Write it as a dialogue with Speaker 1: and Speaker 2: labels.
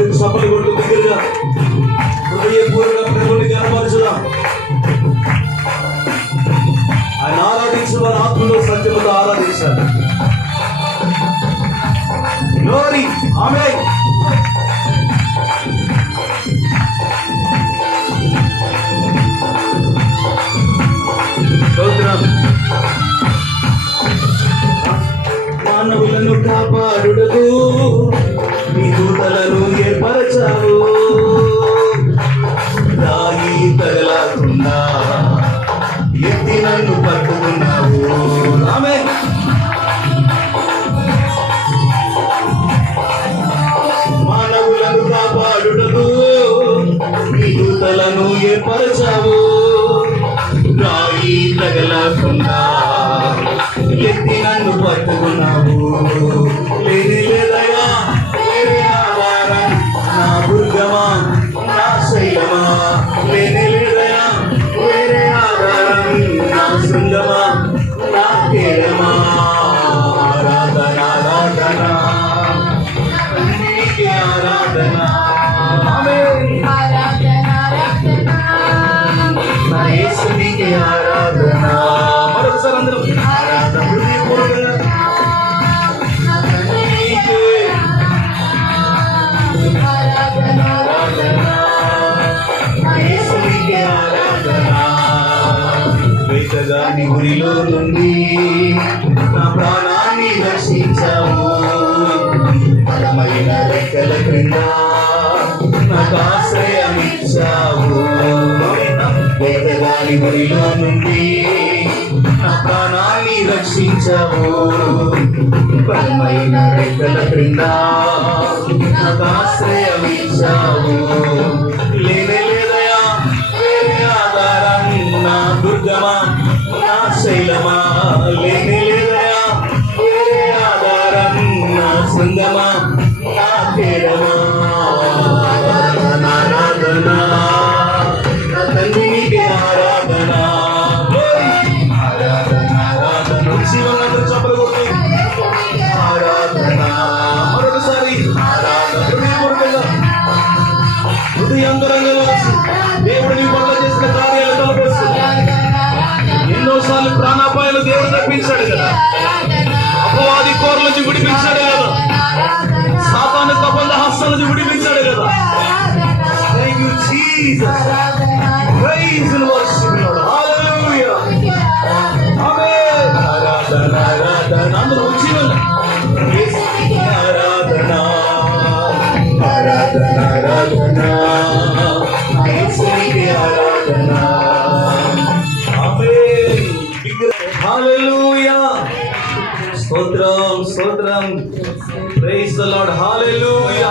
Speaker 1: అందరికి సఫలు కొట్టు దగ్గరగా హృదయపూర్వక ప్రభుని కనపరచుదాం ఆయన ఆరాధించిన వారి ఆత్మలో సత్యముతో ఆరాధించాలి. గ్లోరీ ఆమె. స్తోత్రం విడుదలను ఏర్పరచావు. రాయి తగలకుండా ఎత్తి నన్ను పట్టుకున్నావు ఆరాధన. మరొకసారి అందరూ ఆరాధన హృదయపూర్వకంగా గురిలో నుండి నా ప్రాణాన్ని రక్షించావు పరమైన రెక్కల క్రింద నా ఆశ్రయమిచ్చావు వేటగాని గురిలో నుండి నా ప్రాణాన్ని రక్షించవు. బలమైన రెక్కల క్రింద నాకు ఆశ్రయమిచ్చావు లేనే లేదయా వేరే ఆధారం నా దుర్గమా నా శైలమా. లేనే లేదయా వేరే ఆధారం నా సంగమా నా కేడమా ప్రాణాపాయాలు కదా. అపవాది కోరల నుంచి విడిపించాడు కదా. సాతాను కబంధ హస్తల నుంచి విడిపించాడు కదా. థ్యాంక్ యూ జీసస్ స్తోత్రం స్తోత్రం. Praise the lord hallelujah